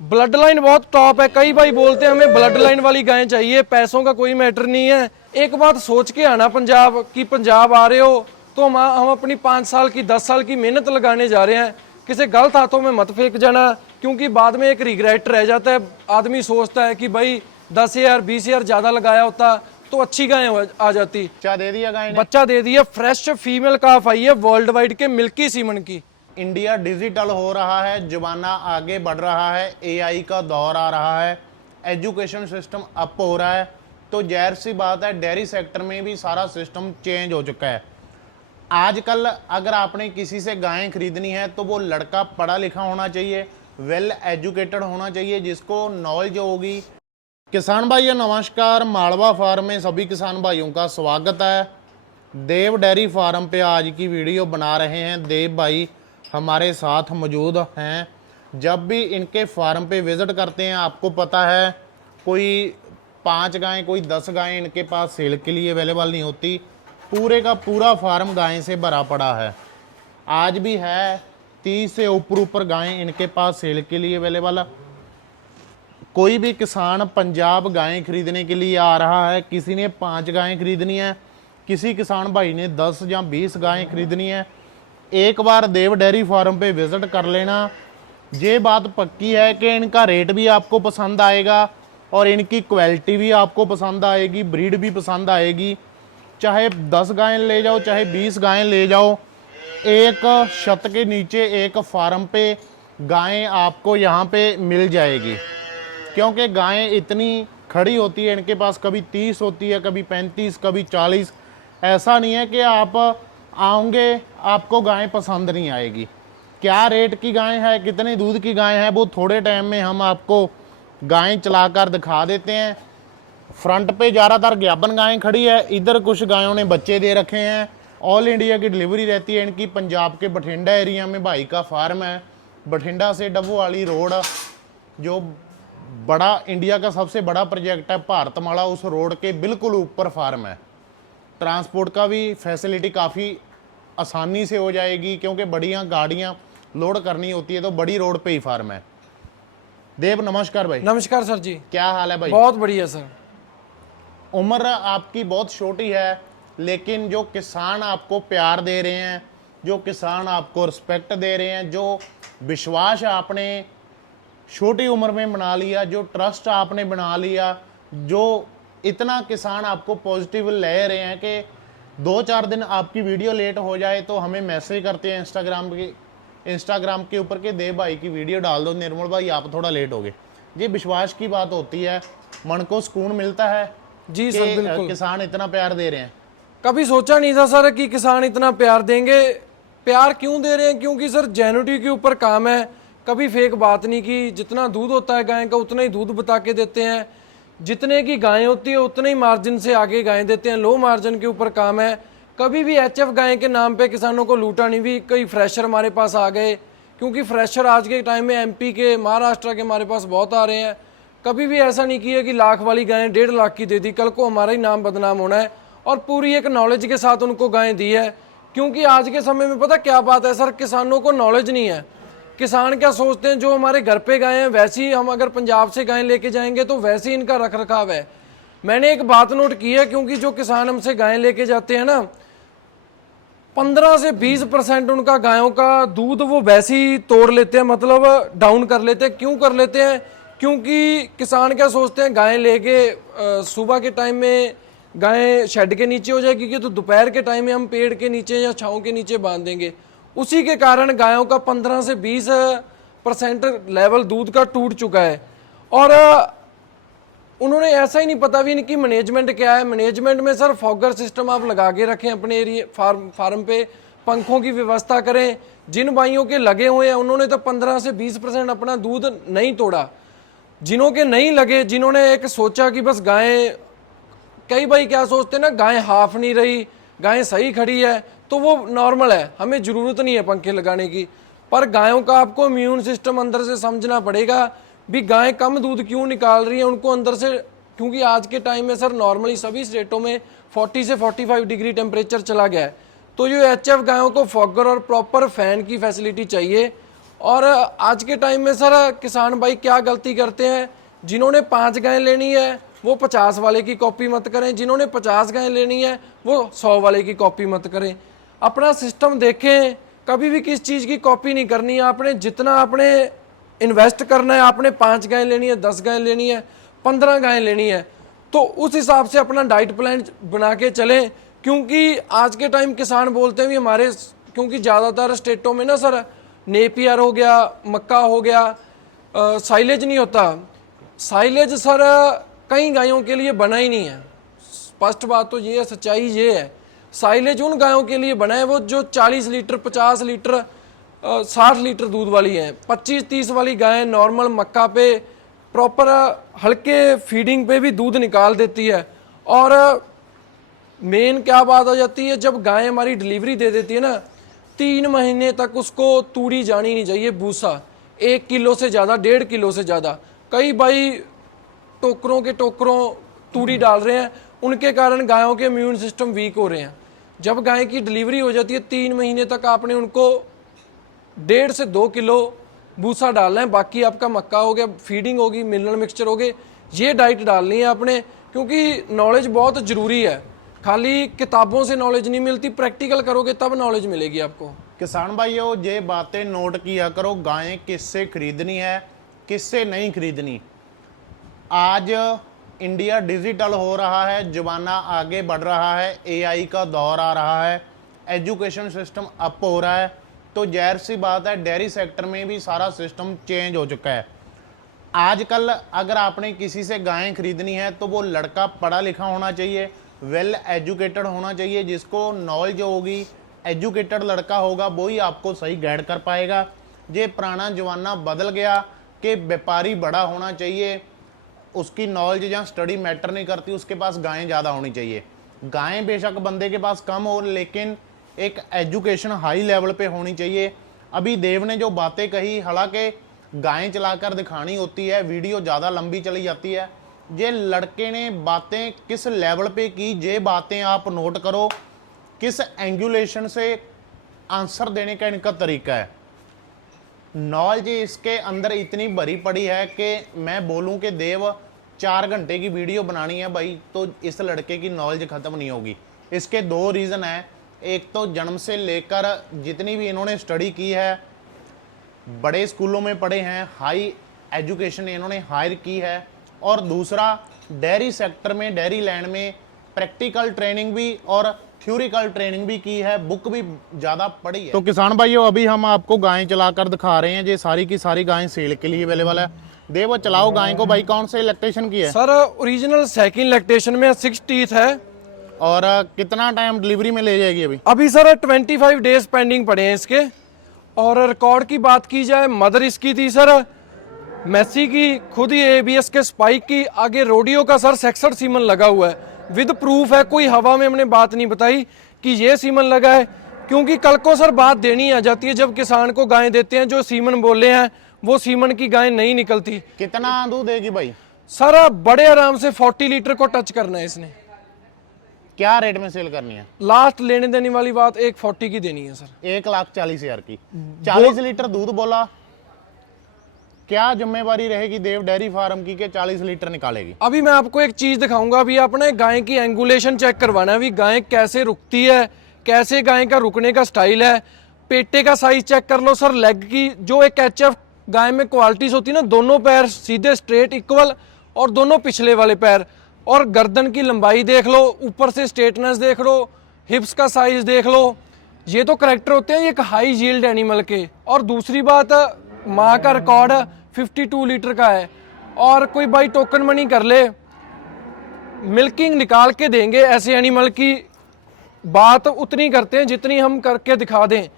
Blood line बहुत top है। कई भाई बोलते हैं हमें ब्लड लाइन वाली गायें चाहिए, पैसों का कोई मैटर नहीं है। एक बात सोच के आना पंजाब की, पंजाब आ रहे हो तो हम अपनी 5 साल की 10 साल की मेहनत लगाने जा रहे हैं। किसी गलत हाथों में मत फेंक जाना, क्योंकि बाद में एक रिग्रेट रह जाता है। आदमी सोचता है कि भाई 10,000 20,000 ज्यादा लगाया होता तो अच्छी गायें आ जाती। बच्चा दे दिया गाय ने, बच्चा दे दिया। फ्रेश फीमेल काफ आई है वर्ल्ड वाइड के मिल्की सीमन की। इंडिया डिजिटल हो रहा है, जमाना आगे बढ़ रहा है, एआई का दौर आ रहा है, एजुकेशन सिस्टम अप हो रहा है, तो जाहिर सी बात है डेयरी सेक्टर में भी सारा सिस्टम चेंज हो चुका है। आजकल अगर आपने किसी से गायें खरीदनी है तो वो लड़का पढ़ा लिखा होना चाहिए, वेल एजुकेटेड होना चाहिए, जिसको नॉलेज होगी। किसान भाइयों नमस्कार, मालवा फार्म में सभी किसान भाइयों का स्वागत है। देव डेयरी फार्म पे आज की वीडियो बना रहे हैं। देव भाई हमारे साथ मौजूद हैं। जब भी इनके फार्म पे विज़िट करते हैं, आपको पता है कोई 5 गायें कोई 10 गायें इनके पास सेल के लिए अवेलेबल नहीं होती। पूरे का पूरा फार्म गायें से भरा पड़ा है। आज भी है 30 से ऊपर गायें इनके पास सेल के लिए अवेलेबल है। कोई भी किसान पंजाब गायें खरीदने के लिए आ रहा है, किसी ने 5 गायें खरीदनी है, किसी किसान भाई ने 10 या 20 गायें खरीदनी है, एक बार देव डेयरी फार्म पे विज़िट कर लेना। ये बात पक्की है कि इनका रेट भी आपको पसंद आएगा और इनकी क्वालिटी भी आपको पसंद आएगी, ब्रीड भी पसंद आएगी। चाहे 10 गायें ले जाओ, चाहे 20 गायें ले जाओ, एक छत के नीचे एक फार्म पे गायें आपको यहाँ पे मिल जाएगी। क्योंकि गायें इतनी खड़ी होती है इनके पास, कभी 30 होती है, कभी 35, कभी 40। ऐसा नहीं है कि आप आओगे आपको गायें पसंद नहीं आएगी। क्या रेट की गाय है, कितने दूध की गाय है, वो थोड़े टाइम में हम आपको गायें चलाकर दिखा देते हैं। फ्रंट पे ज़्यादातर ज्ञापन गायें खड़ी है, इधर कुछ गायों ने बच्चे दे रखे हैं। ऑल इंडिया की डिलीवरी रहती है इनकी। पंजाब के बठिंडा एरिया में भाई का फार्म है। बठिंडा से डब्बूवाली रोड, जो बड़ा इंडिया का सबसे बड़ा प्रोजेक्ट है भारतमाला, उस रोड के बिल्कुल ऊपर फार्म है। ट्रांसपोर्ट का भी फैसिलिटी काफ़ी आसानी से हो जाएगी, क्योंकि बढ़िया गाड़ियाँ लोड करनी होती है तो बड़ी रोड पे ही फार्म है। देव नमस्कार भाई। नमस्कार सर जी, क्या हाल है भाई? बहुत बढ़िया सर। उम्र आपकी बहुत छोटी है, लेकिन जो किसान आपको प्यार दे रहे हैं, जो किसान आपको रिस्पेक्ट दे रहे हैं, जो विश्वास आपने छोटी उम्र में बना लिया, जो ट्रस्ट आपने बना लिया, जो इतना किसान आपको पॉजिटिव ले रहे हैं कि 2-4 दिन आपकी वीडियो लेट हो जाए तो हमें मैसेज करते हैं इंस्टाग्राम के ऊपर के देव भाई की वीडियो डाल दो, निर्मल भाई आप थोड़ा लेट हो गए। ये विश्वास की बात होती है, मन को सुकून मिलता है जी सर, बिल्कुल। किसान इतना प्यार दे रहे हैं। कभी सोचा नहीं था सर कि किसान इतना प्यार देंगे। प्यार क्यों दे रहे हैं? क्योंकि सर जेन्युइनिटी के ऊपर काम है। कभी फेक बात नहीं की। जितना दूध होता है गाय का उतना ही दूध बता के देते हैं। जितने की गायें होती है उतने ही मार्जिन से आगे गायें देते हैं। लो मार्जिन के ऊपर काम है। कभी भी एचएफ गाय के नाम पे किसानों को लूटा नहीं भी। कई फ्रेशर हमारे पास आ गए, क्योंकि फ्रेशर आज के टाइम में एमपी के, महाराष्ट्र के हमारे पास बहुत आ रहे हैं। कभी भी ऐसा नहीं किया कि लाख वाली गायें 1.5 लाख की दे दी, कल को हमारा ही नाम बदनाम होना है। और पूरी एक नॉलेज के साथ उनको गायें दी है। क्योंकि आज के समय में पता क्या बात है सर, किसानों को नॉलेज नहीं है। किसान क्या सोचते हैं, जो हमारे घर पे गायें हैं वैसी हम अगर पंजाब से गायें लेके जाएंगे तो वैसे ही इनका रख रखाव है। मैंने एक बात नोट की है, क्योंकि जो किसान हमसे गायें लेके जाते हैं ना, 15 से 20% उनका गायों का दूध वो वैसे ही तोड़ लेते हैं, मतलब डाउन कर लेते हैं। क्यों कर लेते हैं? क्योंकि किसान क्या सोचते हैं, गायें लेके सुबह के टाइम में गायें शेड के नीचे हो जाएगी, तो दोपहर के टाइम में हम पेड़ के नीचे या छांव के नीचे बांध देंगे। उसी के कारण गायों का 15 से 20% लेवल दूध का टूट चुका है। और उन्होंने ऐसा ही नहीं पता भी इनकी मैनेजमेंट क्या है। मैनेजमेंट में सर फॉगर सिस्टम आप लगा के रखें अपने एरिया फार्म पे, पंखों की व्यवस्था करें। जिन भाइयों के लगे हुए हैं उन्होंने तो 15 से 20% अपना दूध नहीं तोड़ा। जिन्हों के नहीं लगे, जिन्होंने एक सोचा कि बस गायें, कई भाई क्या सोचते हैं ना, गायें हाफ नहीं रही, गायें सही खड़ी है तो वो नॉर्मल है, हमें ज़रूरत नहीं है पंखे लगाने की। पर गायों का आपको इम्यून सिस्टम अंदर से समझना पड़ेगा भी गायें कम दूध क्यों निकाल रही हैं उनको अंदर से। क्योंकि आज के टाइम में सर नॉर्मली सभी स्टेटों में 40 से 45 डिग्री टेम्परेचर चला गया है। तो ये एचएफ गायों को फॉगर और प्रॉपर फैन की फैसिलिटी चाहिए। और आज के टाइम में सर किसान भाई क्या गलती करते हैं, जिन्होंने 5 गायें लेनी है वो 50 वाले की कॉपी मत करें, जिन्होंने 50 गायें लेनी है वो 100 वाले की कॉपी मत करें। अपना सिस्टम देखें, कभी भी किस चीज़ की कॉपी नहीं करनी है। आपने जितना आपने इन्वेस्ट करना है, आपने 5 गायें लेनी है, 10 गायें लेनी है, 15 गायें लेनी है, तो उस हिसाब से अपना डाइट प्लान बना के चलें। क्योंकि आज के टाइम किसान बोलते हैं भी हमारे, क्योंकि ज़्यादातर स्टेटों में ना सर नेपियर हो गया, मक्का हो गया, साइलेज नहीं होता। साइलेज सर कई गायों के लिए बना ही नहीं है। स्पष्ट बात तो ये है, सच्चाई ये है, साइलेज उन गायों के लिए बना है वो जो 40 लीटर 50 लीटर 60 लीटर दूध वाली है। 25-30 वाली गायें नॉर्मल मक्का पे प्रॉपर हल्के फीडिंग पे भी दूध निकाल देती है। और मेन क्या बात आ जाती है, जब गाय हमारी डिलीवरी दे देती है ना, 3 महीने तक उसको तूड़ी जानी नहीं चाहिए भूसा, 1 किलो से ज़्यादा, 1.5 किलो से ज़्यादा। कई भाई टोकरों के टोकरों तूड़ी डाल रहे हैं, उनके कारण गायों के इम्यून सिस्टम वीक हो रहे हैं। जब गाय की डिलीवरी हो जाती है 3 महीने तक आपने उनको 1.5 से 2 किलो भूसा डालना है, बाकी आपका मक्का हो गया, फीडिंग होगी, मिनरल मिक्सचर हो गए, ये डाइट डालनी है आपने। क्योंकि नॉलेज बहुत ज़रूरी है, खाली किताबों से नॉलेज नहीं मिलती, प्रैक्टिकल करोगे तब नॉलेज मिलेगी आपको। किसान भाइयों, ये बातें नोट किया करो, गायें किससे खरीदनी है किससे नहीं खरीदनी। आज इंडिया डिजिटल हो रहा है, ज़माना आगे बढ़ रहा है, एआई का दौर आ रहा है, एजुकेशन सिस्टम अप हो रहा है, तो जाहिर सी बात है डेयरी सेक्टर में भी सारा सिस्टम चेंज हो चुका है। आजकल अगर आपने किसी से गायें खरीदनी है तो वो लड़का पढ़ा लिखा होना चाहिए, वेल एजुकेटेड होना चाहिए, जिसको नॉलेज होगी। एजुकेटेड लड़का होगा वही आपको सही गाइड कर पाएगा। ये पुराना जमाना बदल गया कि व्यापारी बड़ा होना चाहिए, उसकी नॉलेज या स्टडी मैटर नहीं करती, उसके पास गायें ज़्यादा होनी चाहिए। गायें बेशक बंदे के पास कम हो, लेकिन एक एजुकेशन हाई लेवल पे होनी चाहिए। अभी देव ने जो बातें कही, हालांकि गायें चलाकर दिखानी होती है, वीडियो ज़्यादा लंबी चली जाती है। ये लड़के ने बातें किस लेवल पे की, ये बातें आप नोट करो, किस एंगुलेशन से आंसर देने का इनका तरीका है। नॉलेज इसके अंदर इतनी भरी पड़ी है कि मैं बोलूं कि देव 4 घंटे की वीडियो बनानी है भाई, तो इस लड़के की नॉलेज ख़त्म नहीं होगी। इसके 2 रीज़न हैं, एक तो जन्म से लेकर जितनी भी इन्होंने स्टडी की है, बड़े स्कूलों में पढ़े हैं, हाई एजुकेशन इन्होंने हायर की है, और दूसरा डेयरी सेक्टर में, डेयरी लैंड में प्रैक्टिकल ट्रेनिंग भी और थ्योरिकल ट्रेनिंग भी की है, बुक भी ज़्यादा पढ़ी है। तो किसान भाइयों, अभी हम आपको गायें चलाकर दिखा रहे हैं, ये सारी की सारी गायें सेल के लिए अवेलेबल है। देव चलाओ गायें को भाई, कौन से लैक्टेशन की है? सर ओरिजिनल सेकंड लैक्टेशन में 6 टीथ है। और कितना टाइम डिलीवरी में ले जाएगी अभी सर 25 डेज पेंडिंग पड़े हैं इसके। और रिकॉर्ड की बात की जाए, मदर इसकी थी सर मैसी की, खुद ही एबीएस के स्पाइक की, आगे रोडियो का सर 66 सीमन लगा हुआ है, विद प्रूफ है, कोई हवा में हमने बात नहीं बताई कि ये सीमन लगा है। क्योंकि कल को सर बात देनी आ जाती है, जब किसान को गायें देते हैं, जो सीमन बोले हैं वो सीमन की गायें नहीं निकलती। कितना दूध देगी भाई? सर बड़े आराम से 40 लीटर को टच करना है इसने। क्या रेट में सेल करनी है? लास्ट लेने देने वाली बात 140 की देनी है सर। 1,40,000 की 40 लीटर दूध बोला। क्या जिम्मेवारी रहेगी देव डेयरी फार्म की कि 40 लीटर निकालेगी? अभी मैं आपको एक चीज दिखाऊंगा। अभी आपने गाय की एंगुलेशन चेक करवाना है, अभी गाय कैसे रुकती है, कैसे गाय का रुकने का स्टाइल है। पेटे का साइज चेक कर लो सर, लेग की जो एक एचएफ गाय में क्वालिटीज होती है ना, दोनों पैर सीधे स्ट्रेट इक्वल और दोनों पिछले वाले पैर, और गर्दन की लंबाई देख लो, ऊपर से स्ट्रेटनेस देख लो, हिप्स का साइज देख लो। ये तो करेक्टर होते हैं एक हाई यील्ड एनिमल के। और दूसरी बात, माँ का रिकॉर्ड 52 लीटर का है। और कोई भाई टोकन मनी कर ले, मिल्किंग निकाल के देंगे ऐसे एनिमल की, बात उतनी करते हैं जितनी हम करके दिखा दें।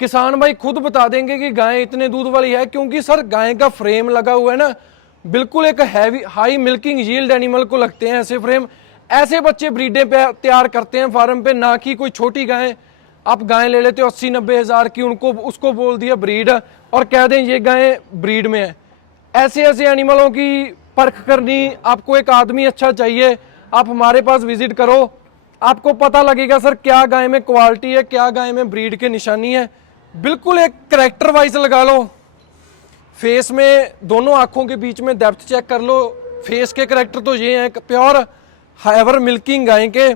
किसान भाई खुद बता देंगे कि गाय इतने दूध वाली है, क्योंकि सर गाय का फ्रेम लगा हुआ है ना, बिल्कुल एक heavy high milking yield animal को लगते हैं ऐसे फ्रेम। ऐसे बच्चे ब्रीडें पे तैयार करते हैं फार्म पे, ना कि कोई छोटी गाय। आप गाय ले लेते हो 80-90 हज़ार की, उनको उसको बोल दिया ब्रीड और कह दें ये गाय ब्रीड में है। ऐसे ऐसे एनिमलों की परख करनी, आपको एक आदमी अच्छा चाहिए, आप हमारे पास विजिट करो, आपको पता लगेगा सर क्या गाय में क्वालिटी है, क्या गाय में ब्रीड के निशानी है। बिल्कुल एक करेक्टर वाइज लगा लो, फेस में दोनों आंखों के बीच में डेप्थ चेक कर लो, फेस के करेक्टर तो ये हैं प्योर हैवर मिल्किंग गाय के,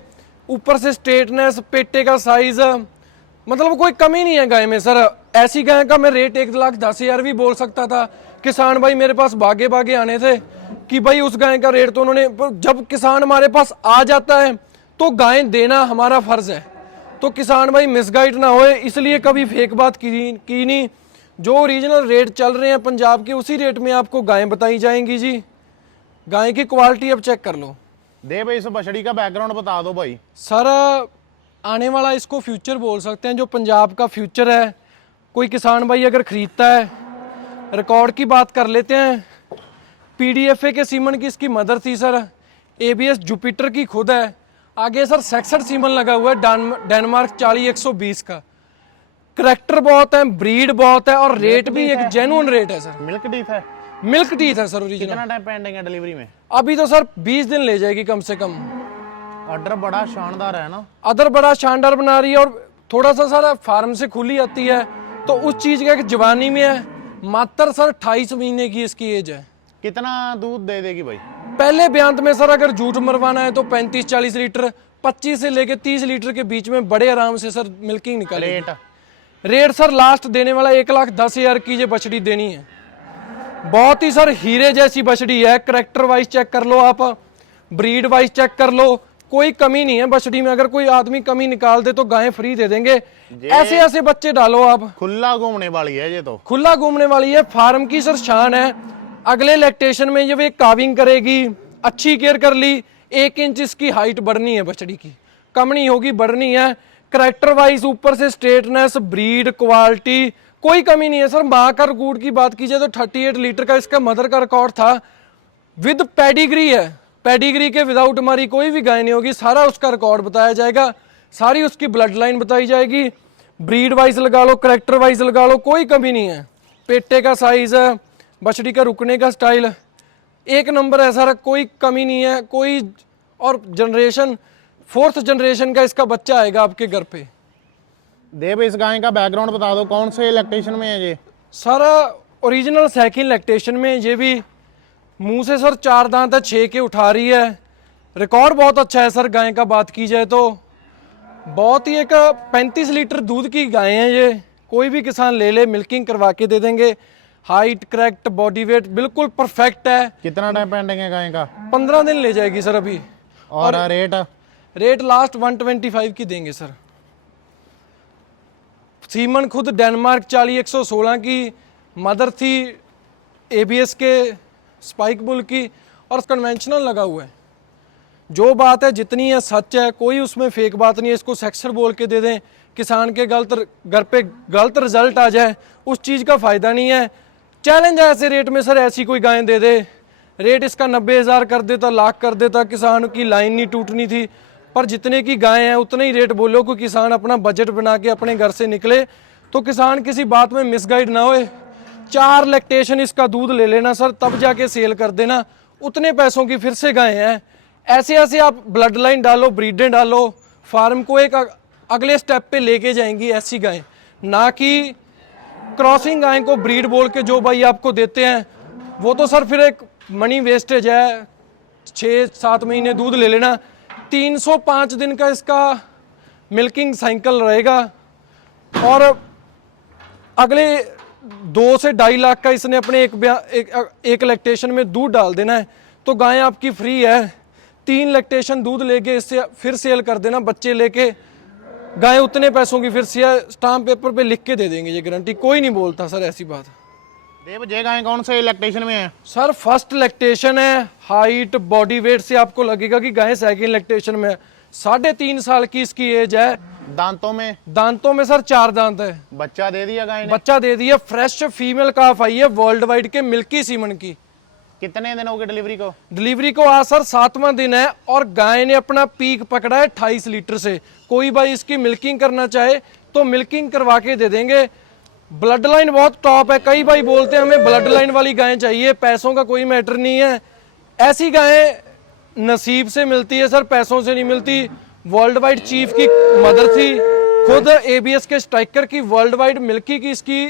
ऊपर से स्ट्रेटनेस, पेटे का साइज, मतलब कोई कमी नहीं है गाय में सर। ऐसी गाय का मैं रेट 1,10,000 भी बोल सकता था। किसान भाई मेरे पास भागे भागे आने थे कि भाई उस गाय का रेट तो उन्होंने, जब किसान हमारे पास आ जाता है तो गाय देना हमारा फर्ज है। तो किसान भाई मिसगाइड ना होए, इसलिए कभी फेक बात की नहीं। जो ओरिजिनल रेट चल रहे हैं पंजाब के, उसी रेट में आपको गायें बताई जाएंगी जी। गाय की क्वालिटी अब चेक कर लो। दे भाई इस बछड़ी का बैकग्राउंड बता दो भाई। सर आने वाला इसको फ्यूचर बोल सकते हैं, जो पंजाब का फ्यूचर है। कोई किसान भाई अगर खरीदता है, रिकॉर्ड की बात कर लेते हैं, पीडीएफए के सीमन की इसकी मदर थी सर, एबीएस जुपिटर की खुद है, आगे सर 66 सीमन लगा हुआ है, डेनमार्क 40-120 का। करेक्टर बहुत है, ब्रीड बहुत है, और रेट भी एक जेन्युइन रेट है सर। मिल्क टीथ है, मिल्क टीथ है सर ओरिजिनल। कितना टाइम पेंडिंग है डिलीवरी में? अभी तो सर 20 दिन ले जाएगी कम से कम। ऑर्डर बड़ा शानदार है ना, अदर बड़ा शानदार बना रही है, और थोड़ा सा सर फार्म से खुली आती है तो उस चीज का एक जवानी में है। मात्र सर 28 महीने की इसकी एज है। कितना दूध दे देगी भाई? पहले बयान में सर अगर झूठ मरवाना है तो 35-40 लीटर, 25 से लेके 30 लीटर के बीच में बड़े आराम से सर मिल्किंग निकालेगी। रेट सर लास्ट देने वाला 1,10,000 की ये बछड़ी देनी है। बहुत ही सर हीरे जैसी बछड़ी है। करेक्टर वाइज चेक कर लो आप, ब्रीड वाइज चेक कर लो, कोई कमी नहीं है बछड़ी में। अगर कोई आदमी कमी निकाल दे तो गाय फ्री दे देंगे। ऐसे ऐसे बच्चे डालो आप। खुला घूमने वाली है ये, तो खुला घूमने वाली है, फार्म की सर शान है। अगले लैक्टेशन में जब ये काविंग करेगी, अच्छी केयर कर ली, 1 इंच इसकी हाइट बढ़नी है बछड़ी की, कम नहीं होगी, बढ़नी है। करेक्टर वाइज ऊपर से स्ट्रेटनेस, ब्रीड, क्वालिटी, कोई कमी नहीं है सर। माँ का रिकॉर्ड की बात की जाए तो 38 लीटर का इसका मदर का रिकॉर्ड था। विद पेडिग्री है, पेडिग्री के विदाउट हमारी कोई भी गाय नहीं होगी। सारा उसका रिकॉर्ड बताया जाएगा, सारी उसकी ब्लड लाइन बताई जाएगी। ब्रीड वाइज लगा लो, करेक्टर वाइज लगा लो, कोई कमी नहीं है। पेटे का साइज, बछड़ी का रुकने का स्टाइल एक नंबर है सर, कोई कमी नहीं है कोई। और जनरेशन 4th जनरेशन का इसका बच्चा आएगा आपके घर पे। देव इस गाय का बैकग्राउंड बता दो, कौन से लैक्टेशन में है ये? सर ओरिजिनल सेकंड लैक्टेशन में, ये भी मुंह से सर 4 दांत है, 6 के उठा रही है। रिकॉर्ड बहुत अच्छा है सर गाय का बात की जाए तो। बहुत ही एक 35 लीटर दूध की गाय है ये। कोई भी किसान ले ले, मिल्किंग करवा के दे देंगे। हाइट, करेक्ट, बॉडी वेट बिल्कुल परफेक्ट है। कितना टाइम पेंडिंग है गाय का? 15 दिन ले जाएगी सर अभी। और रेट लास्ट 125 की देंगे सर। सीमन खुद डेनमार्क 40-116 की, मदर थी एबीएस के स्पाइक बुल की, और कन्वेंशनल लगा हुआ है। जो बात है जितनी है सच है, कोई उसमें फेक बात नहीं है। इसको सेक्सर बोल के दे दें, किसान के घर पे गलत रिजल्ट आ जाए, उस चीज़ का फ़ायदा नहीं है। चैलेंज है ऐसे रेट में सर, ऐसी कोई गाय दे दे। रेट इसका 90,000 कर देता, लाख कर देता, किसान की लाइन नहीं टूटनी थी। पर जितने की गाय हैं उतने ही रेट बोलो, कोई किसान अपना बजट बना के अपने घर से निकले तो किसान किसी बात में मिसगाइड ना होए। 4 लैक्टेशन इसका दूध ले लेना सर, तब जाके सेल कर देना। उतने पैसों की फिर से गाय हैं। ऐसे ऐसे आप ब्लड लाइन डालो, ब्रीडें डालो, फार्म को एक अगले स्टेप पे लेके जाएंगी ऐसी गाय। ना कि क्रॉसिंग गाय को ब्रीड बोल के जो भाई आपको देते हैं, वो तो सर फिर एक मनी वेस्टेज है। 6-7 महीने दूध ले लेना, 305 दिन का इसका मिल्किंग साइकिल रहेगा, और अगले 2 से 2.5 लाख का इसने अपने एक लैक्टेशन में दूध डाल देना है। तो गाय आपकी फ्री है। 3 लैक्टेशन दूध लेके इससे फिर सेल कर देना, बच्चे लेके गाय उतने पैसों की फिर से स्टाम्प पेपर पे लिख के दे देंगे, ये गारंटी। कोई नहीं बोलता सर ऐसी बात। देव ये गाय कौन से लैक्टेशन में है? सर फर्स्ट लैक्टेशन है। हाइट, बॉडी वेट से आपको लगेगा कि गाय सेकंड लैक्टेशन में है। 3.5 साल की इसकी एज है। दांतों में सर 4 दांत है। बच्चा दे दिया गाय ने? बच्चा दे दिया। फ्रेश फीमेल काफ आई है वर्ल्ड वाइड के मिल्की सीमन की। कितने दिन हो गए डिलीवरी को? डिलीवरी को आज सर 7वां दिन है, और गाय ने अपना पीक पकड़ा है 28 लीटर से। कोई भाई इसकी मिल्किंग करना चाहे तो मिल्किंग करवा के दे देंगे। ब्लड लाइन बहुत टॉप है। कई भाई बोलते हैं हमें ब्लड लाइन वाली गाय चाहिए, पैसों का कोई मैटर नहीं है। ऐसी गाय नसीब से मिलती है सर, पैसों से नहीं मिलती। वर्ल्ड वाइड चीफ की मदर थी, खुद एबीएस के स्ट्राइकर की, वर्ल्ड वाइड मिल्की की इसकी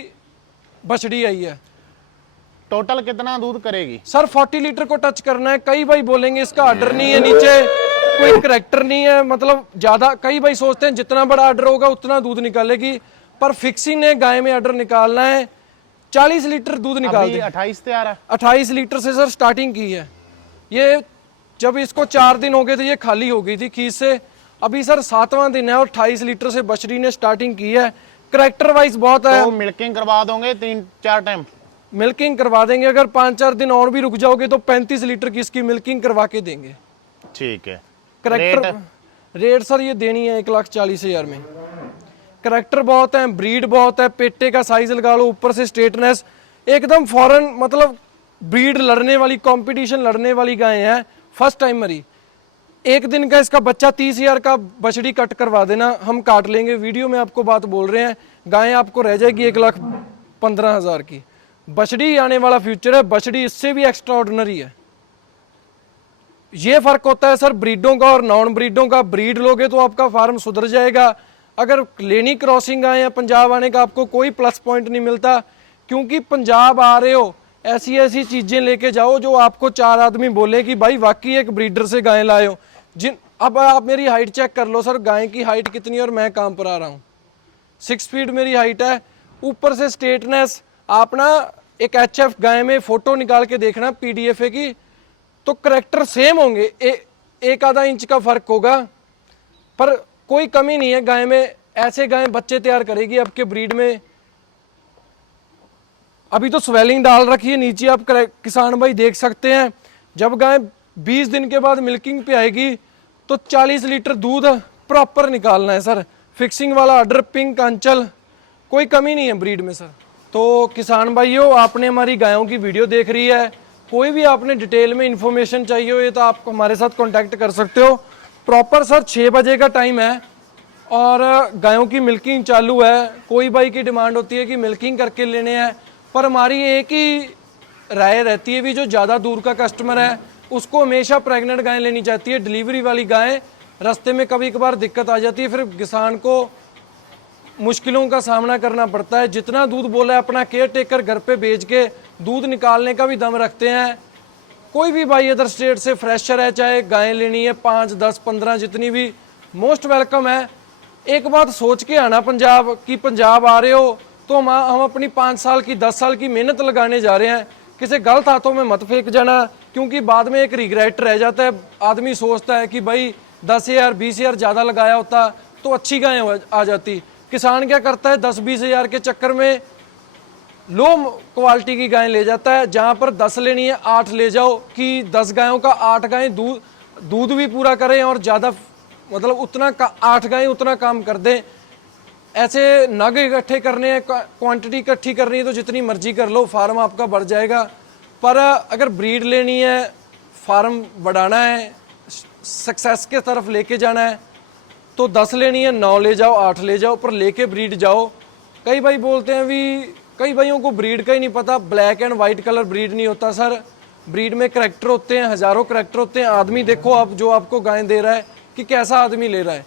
बछड़ी आई है। टोटल कितना दूध करेगी? सर 40 लीटर को टच करना है। कई भाई बोलेंगे इसका ऑर्डर नहीं है, नीचे कोई करेक्टर नहीं है, मतलब ज्यादा, कई भाई सोचते हैं जितना बड़ा ऑर्डर होगा उतना दूध निकालेगी, पर फिक्सिंग ने गाय में ऑर्डर निकालना है 40 लीटर दूध निकाल दे। 28 तैयार है। 28 लीटर से सर स्टार्टिंग की है। ये जब इसको 4 दिन हो गए थे ये खाली हो गई थी खीस से, अभी सर 7वां दिन है और 28 लीटर से बछड़ी ने स्टार्टिंग की है। करेक्टर वाइज बहुत है। तो मिल्किंग करवा दोगे 3-4 टाइम? मिल्किंग करवा देंगे, अगर 5-4 दिन और भी रुक जाओगे तो 35 लीटर की इसकी मिल्किंग करवा के देंगे। ठीक है। करेक्टर रेट सर ये देनी है 1,40,000 में। करेक्टर बहुत है, ब्रीड बहुत है, पेटे का साइज लगा लो, ऊपर से स्ट्रेटनेस एकदम फॉरेन, मतलब ब्रीड लड़ने वाली, कंपटीशन लड़ने वाली गाय है। फर्स्ट टाइम मरी। एक दिन का इसका बच्चा 30,000 का बछड़ी कट करवा देना, हम काट लेंगे। वीडियो में आपको बात बोल रहे हैं, गाय आपको रह जाएगी 1,15,000 की। बछड़ी आने वाला फ्यूचर है, बछड़ी इससे भी एक्स्ट्रा ऑर्डिनरी है। ये फर्क होता है सर ब्रीडों का और नॉन ब्रीडों का। ब्रीड लोगे तो आपका फार्म सुधर जाएगा। अगर लेनी क्रॉसिंग आए या पंजाब आने का आपको कोई प्लस पॉइंट नहीं मिलता, क्योंकि पंजाब आ रहे हो ऐसी ऐसी चीजें लेके जाओ जो आपको 4 आदमी बोले कि भाई वाकई एक ब्रीडर से गाय लाए हो। अब आप मेरी हाइट चेक कर लो सर, गाय की हाइट कितनी है और मैं काम पर आ रहा हूँ। 6 फीट मेरी हाइट है, ऊपर से स्ट्रेटनेस। आप ना एक HF गाय में फोटो निकाल के देखना PDFA की, तो करेक्टर सेम होंगे, एक आधा इंच का फर्क होगा, पर कोई कमी नहीं है गाय में। ऐसे गाय बच्चे तैयार करेगी आपके ब्रीड में। अभी तो स्वेलिंग डाल रखी है नीचे, आप किसान भाई देख सकते हैं। जब गाय 20 दिन के बाद मिल्किंग पे आएगी तो 40 लीटर दूध प्रॉपर निकालना है सर। फिक्सिंग वाला ऑर्डर, पिंक अंचल, कोई कमी नहीं है ब्रीड में सर। तो किसान भाइयों, आपने हमारी गायों की वीडियो देख रही है, कोई भी आपने डिटेल में इंफॉर्मेशन चाहिए हो ये तो आप हमारे साथ कांटेक्ट कर सकते हो। प्रॉपर सर 6 बजे का टाइम है और गायों की मिल्किंग चालू है। कोई भाई की डिमांड होती है कि मिल्किंग करके लेने हैं, पर हमारी एक ही राय रहती है भी जो ज़्यादा दूर का कस्टमर है उसको हमेशा प्रेग्नेंट गाय लेनी चाहती है। डिलीवरी वाली गाय रास्ते में कभी कभार दिक्कत आ जाती है, फिर किसान को मुश्किलों का सामना करना पड़ता है। जितना दूध बोला है अपना केयर टेकर घर पे भेज के दूध निकालने का भी दम रखते हैं। कोई भी भाई अदर स्टेट से फ्रेशर है, चाहे गाय लेनी है 5, 10, 15 जितनी भी, मोस्ट वेलकम है। एक बात सोच के आना पंजाब की, पंजाब आ रहे हो तो हम अपनी 5 साल की 10 साल की मेहनत लगाने जा रहे हैं, किसी गलत हाथों में मत फेंक जाना, क्योंकि बाद में एक रिग्रेट रह जाता है। आदमी सोचता है कि भाई 10,000 20,000 ज़्यादा लगाया होता तो अच्छी गाय आ जाती। किसान क्या करता है 10-20 हज़ार के चक्कर में लो क्वालिटी की गाय ले जाता है। जहाँ पर 10 लेनी है 8 ले जाओ, कि 10 गायों का 8 गायें दूध भी पूरा करें और ज़्यादा, मतलब उतना 8 गायें उतना काम कर दें। ऐसे नग इकट्ठे करने हैं, क्वांटिटी इकट्ठी करनी है तो जितनी मर्जी कर लो, फार्म आपका बढ़ जाएगा। पर अगर ब्रीड लेनी है, फार्म बढ़ाना है, सक्सेस के तरफ लेके जाना है तो 10 लेनी है 9 ले जाओ, 8 ले जाओ, पर लेके ब्रीड जाओ। कई भाई बोलते हैं भी, कई भाइयों को ब्रीड का ही नहीं पता, black and white colour breed नहीं होता सर। ब्रीड में करैक्टर होते हैं, हज़ारों करैक्टर होते हैं। आदमी देखो आप जो आपको गाय दे रहा है कि कैसा आदमी ले रहा है।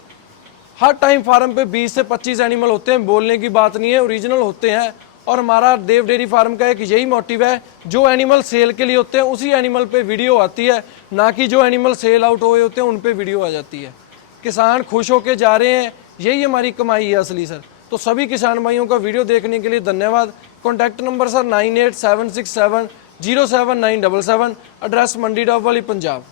हर टाइम फार्म पे 20 से 25 एनिमल होते हैं, बोलने की बात नहीं है, ओरिजिनल होते हैं। और हमारा देव डेयरी फार्म का एक यही मोटिव है, जो एनिमल सेल के लिए होते हैं उसी एनिमल पे वीडियो आती है, ना कि जो एनिमल सेल आउट हुए होते हैं उन पे वीडियो आ जाती है। किसान खुश होके जा रहे हैं, यही हमारी कमाई है असली सर। तो सभी किसान भाइयों का वीडियो देखने के लिए धन्यवाद। कॉन्टैक्ट नंबर सर 9876707977, एड्रेस मंडी डबवाली पंजाब।